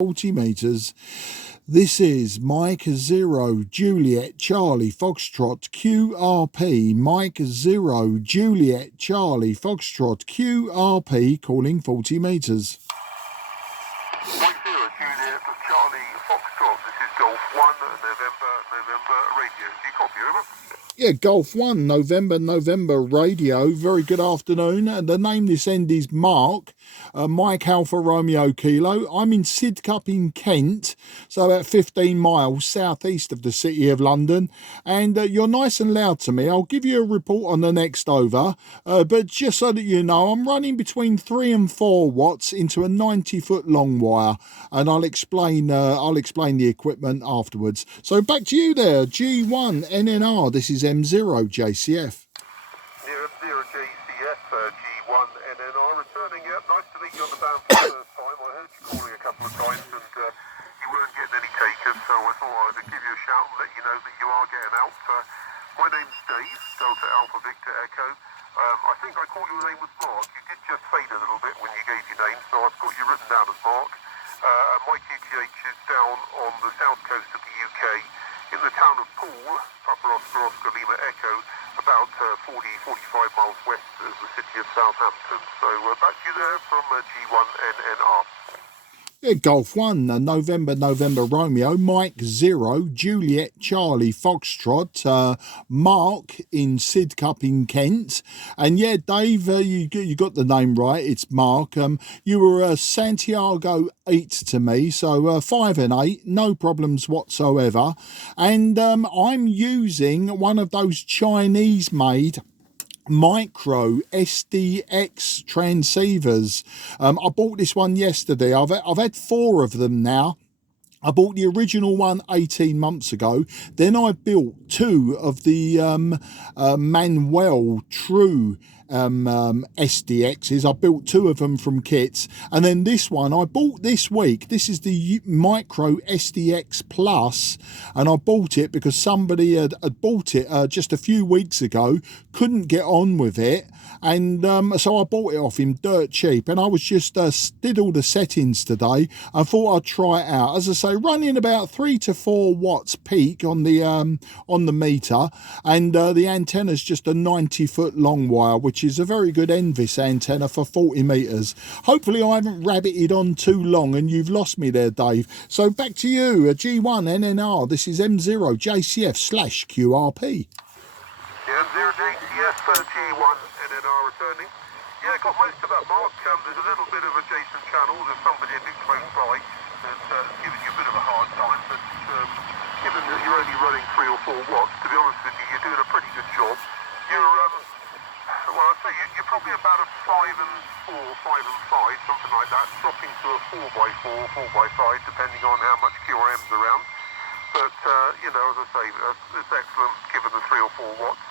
40 meters. This is Mike 0 Juliet Charlie Foxtrot QRP. Mike 0 Juliet Charlie Foxtrot QRP calling 40 meters. Mike 0 Juliet Charlie Foxtrot. This is Golf 1 November radio. Do you copy? Over. Yeah, Golf 1, November radio. Very good afternoon. The name this end is Mark, Mike Alpha Romeo Kilo. I'm in Sidcup in Kent, so about 15 miles southeast of the city of London. And you're nice and loud to me. I'll give you a report on the next over. But just so that you know, I'm running between 3 and 4 watts into a 90-foot long wire. And I'll explain the equipment afterwards. So back to you there, G1 NNR. This is M0 JCF. Near M0 JCF, G1 NNR returning. Yep, nice to meet you on the band for the first time. I heard you calling a couple of times and you weren't getting any takers, so I thought I'd give you a shout and let you know that you are getting out. My name's Dave, Delta Alpha Victor Echo. I think I caught your name was Mark. You did just fade a little bit when you gave your name, so I've got you written down as Mark. My QTH is down on the south coast of the UK, in the town of Poole, Papa Oscar Lima Echo, about 40-45 miles west of the city of Southampton. So back to you there from G1NNR. Yeah, Golf 1, November Romeo, Mike 0, Juliet Charlie Foxtrot, Mark in Sidcup in Kent. And yeah, Dave, you got the name right, it's Mark. You were Santiago 8 to me, so 5 and 8, no problems whatsoever. And I'm using one of those Chinese-made micro SDX transceivers. I bought this one yesterday. I've had 4 of them now. I bought the original one 18 months ago. Then I built 2 of the Manuel True SDXs. I built 2 of them from kits, and then this one I bought this week. This is the micro SDX Plus, and I bought it because somebody had bought it just a few weeks ago, couldn't get on with it, and so I bought it off him dirt cheap. And I was just did all the settings today. I thought I'd try it out. As I say, running about 3 to 4 watts peak on the meter, and the antenna's just a 90-foot long wire, which is a very good NVIS antenna for 40 meters. Hopefully I haven't rabbited on too long and you've lost me there, Dave. So back to you, G1 NNR. This is M0 JCF/QRP. Yeah, M0 JCF, G1 NNR returning. Yeah, got most of that, Mark. There's a little bit of adjacent channel. There's somebody a bit close by that's giving you a bit of a hard time, but given that you're only running 3 or 4 watts, to be honest with you, you're doing a pretty good job. Well, I'd say you're probably about a 5 and 4, 5 and 5, something like that, dropping to a 4x4, 4x5, depending on how much QRM's around. But, you know, as I say, it's excellent given the 3 or 4 watts.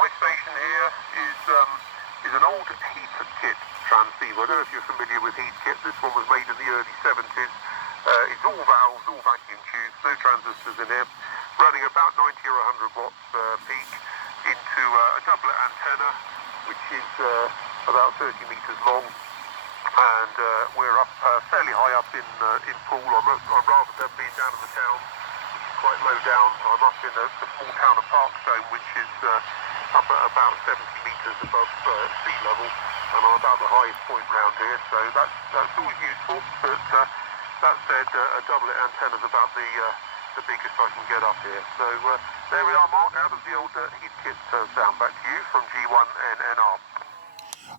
My station here is an old heat kit transceiver. I don't know if you're familiar with heat kit. This one was made in the early 70s. It's all valves, all vacuum tubes, no transistors in here, running about 90 or 100 watts peak into a doublet antenna, which is about 30 meters long, and we're up fairly high up in Poole. I'd rather than being down in the town, which is quite low down. I'm up in the small town of Parkstone, which is up at about 70 meters above sea level, and I'm about the highest point round here, so that's always useful. But that said, a doublet antenna is about the biggest I can get up here. So there we are, Mark, out of the old heat kit sound. Back to you from G1NNR.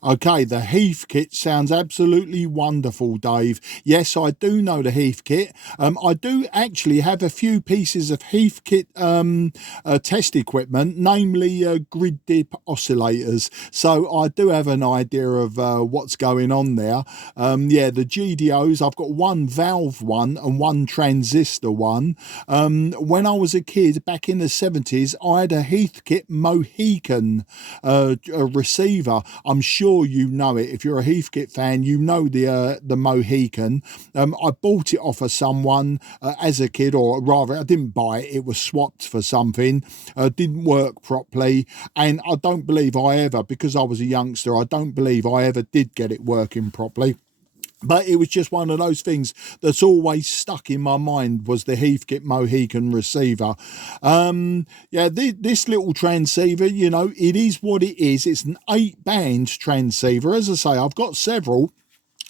Okay, the Heathkit sounds absolutely wonderful, Dave. Yes, I do know the Heathkit. I do actually have a few pieces of Heathkit test equipment, namely grid dip oscillators. So I do have an idea of what's going on there. Yeah, the GDOs, I've got one valve one and one transistor one. When I was a kid back in the 70s, I had a Heathkit Mohican receiver. I'm sure you know it. If you're a Heathkit fan, you know the Mohican. I bought it off of someone as a kid, or rather I didn't buy it, it was swapped for something. Didn't work properly, and I don't believe I ever, because I was a youngster, I don't believe I ever did get it working properly. But it was just one of those things that's always stuck in my mind, was the Heathkit Mohican receiver. Yeah, this little transceiver, you know, it is what it is. It's an 8-band transceiver. As I say, I've got several.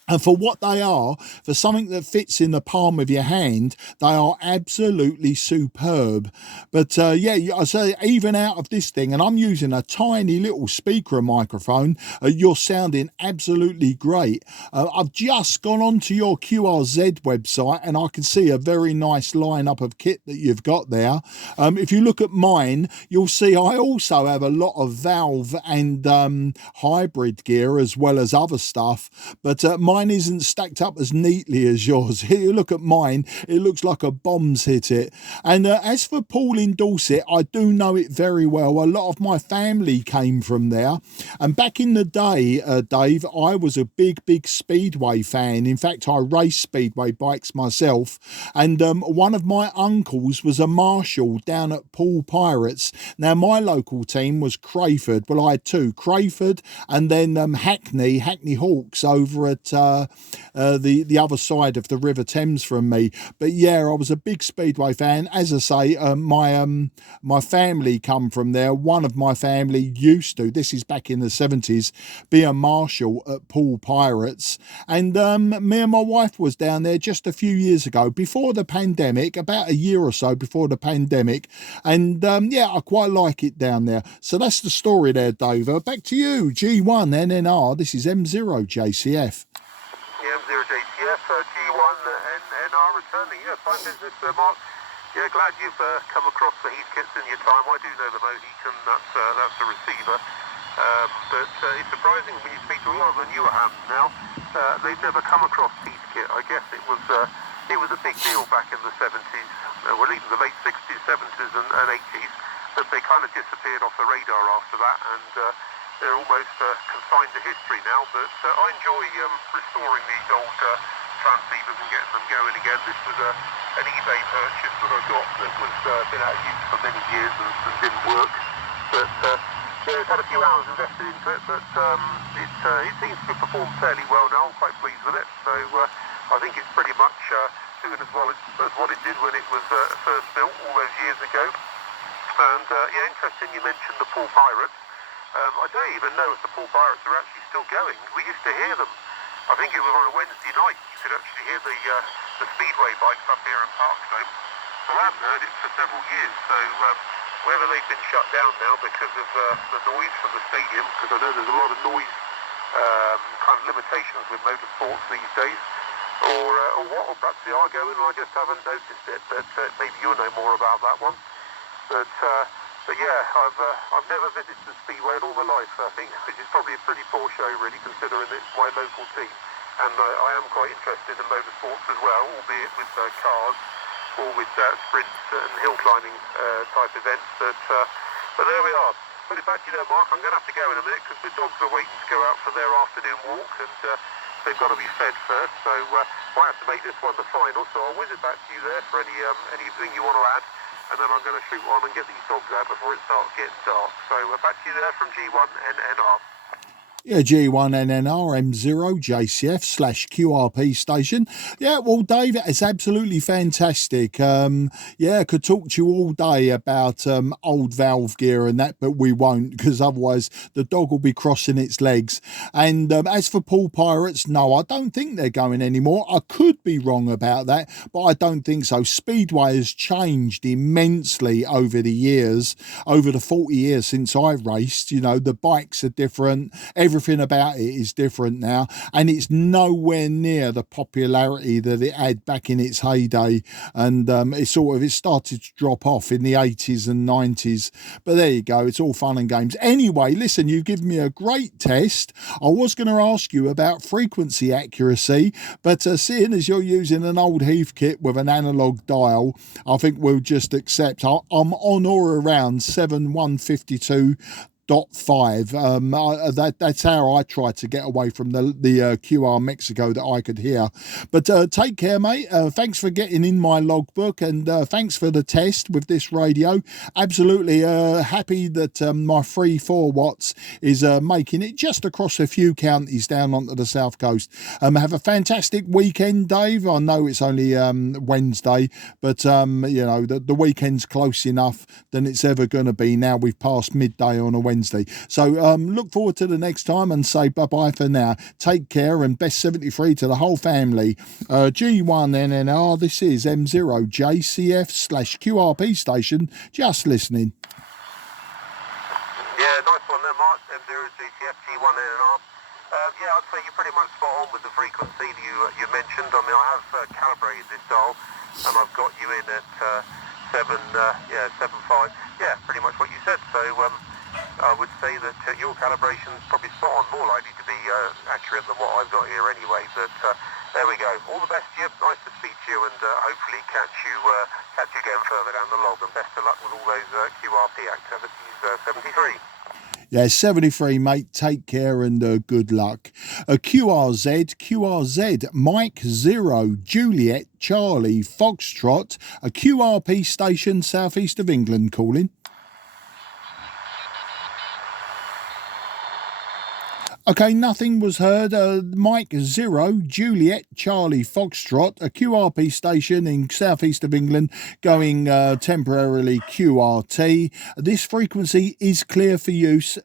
And for what they are, for something that fits in the palm of your hand, they are absolutely superb. But yeah, I say, even out of this thing, and I'm using a tiny little speaker microphone, you're sounding absolutely great. I've just gone onto your QRZ website and I can see a very nice lineup of kit that you've got there. If you look at mine, you'll see I also have a lot of valve and hybrid gear as well as other stuff. But mine isn't stacked up as neatly as yours. You look at mine, it looks like a bomb's hit it. And as for Paul in Dorset, I do know it very well. A lot of my family came from there. And back in the day, Dave, I was a big Speedway fan. In fact, I raced Speedway bikes myself. And one of my uncles was a marshal down at Poole Pirates. Now, my local team was Crayford. Well, I had two, Crayford and then Hackney Hawks over at the other side of the River Thames from me. But yeah, I was a big Speedway fan. As I say, my family come from there. One of my family used to, this is back in the 70s, be a marshal at Poole Pirates. And me and my wife was down there just a few years ago, before the pandemic, about a year or so before the pandemic. And yeah, I quite like it down there. So that's the story there, Dave. Back to you, G1 NNR. This is M0 JCF. Yeah, M0JCF, G1 NNR returning. Yeah, fine business, Mark. Yeah, glad you've come across the Heathkits in your time. I do know the Mohican, that's a receiver. But it's surprising when you speak to a lot of the newer hams now, they've never come across Heathkit. I guess it was a big deal back in the 70s, well, even the late 60s, 70s and 80s, but they kind of disappeared off the radar after that, and they're almost consigned to history now. But I enjoy restoring these old transceivers and getting them going again. This was an eBay purchase that I got that was been out of use for many years and didn't work. But yeah, it's had a few hours invested into it, but it seems to perform fairly well now. I'm quite pleased with it. So I think it's pretty much doing as well as what it did when it was first built all those years ago. And yeah, interesting you mentioned the Poole Pirates. I don't even know if the Poole Pirates are actually still going. We used to hear them. I think it was on a Wednesday night. You could actually hear the Speedway bikes up here in Parkstone. So I haven't heard it for several years. So whether they've been shut down now because of the noise from the stadium, because I know there's a lot of noise kind of limitations with motorsports these days, or what, or perhaps they are going and I just haven't noticed it. But maybe you'll know more about that one. But yeah, I've never visited the Speedway in all my life, I think, which is probably a pretty poor show, really, considering it's my local team. And I am quite interested in motorsports as well, albeit with cars or with sprints and hill climbing type events. But there we are. But in fact, you know, Mark, I'm going to have to go in a minute because the dogs are waiting to go out for their afternoon walk, and they've got to be fed first. So might have to make this one the final. So I'll whiz it back to you there for anything you want to add. And then I'm going to shoot on and get these dogs out before it starts getting dark. So back to you there from G1 NNR. Yeah, G1 NNR M0 JCF / QRP station. Yeah, well, Dave, it's absolutely fantastic. Yeah, I could talk to you all day about old valve gear and that, but we won't, because otherwise the dog will be crossing its legs. And as for Poole Pirates, no, I don't think they're going anymore. I could be wrong about that, but I don't think so. Speedway has changed immensely over the years, over the 40 years since I raced. You know, the bikes are different, everything about it is different now, and it's nowhere near the popularity that it had back in its heyday. And it started to drop off in the 80s and 90s. But there you go, it's all fun and games. Anyway, listen, you've given me a great test. I was going to ask you about frequency accuracy, but seeing as you're using an old Heathkit with an analog dial, I think we'll just accept. I'm on or around 7152 That's how I try to get away from the QR Mexico that I could hear. But take care, mate. Thanks for getting in my logbook, and thanks for the test with this radio. Absolutely happy that my 3-4 watts is making it just across a few counties down onto the south coast. Have a fantastic weekend, Dave. I know it's only Wednesday, but you know, the weekend's close enough than it's ever going to be now we've passed midday on a Wednesday. So look forward to the next time and say bye-bye for now. Take care, and best 73 to the whole family. G1NNR, this is M0JCF/QRP station, just listening. Yeah, nice one there, Mark. M0JCF G1NNR. Yeah, I'd say you're pretty much spot on with the frequency that you mentioned. I mean, I have calibrated this dial, and I've got you in at 7.5. Yeah, pretty much what you said. So I would say that your calibration's probably spot on, more likely to be accurate than what I've got here anyway. But there we go. All the best to you. Nice to speak to you, and hopefully catch you again further down the log. And best of luck with all those QRP activities, 73. Yeah, 73, mate. Take care and good luck. QRZ, Mike 0, Juliet, Charlie, Foxtrot, a QRP station southeast of England calling. Okay, nothing was heard. Mike 0, Juliet, Charlie, Foxtrot, a QRP station in southeast of England going temporarily QRT. This frequency is clear for use.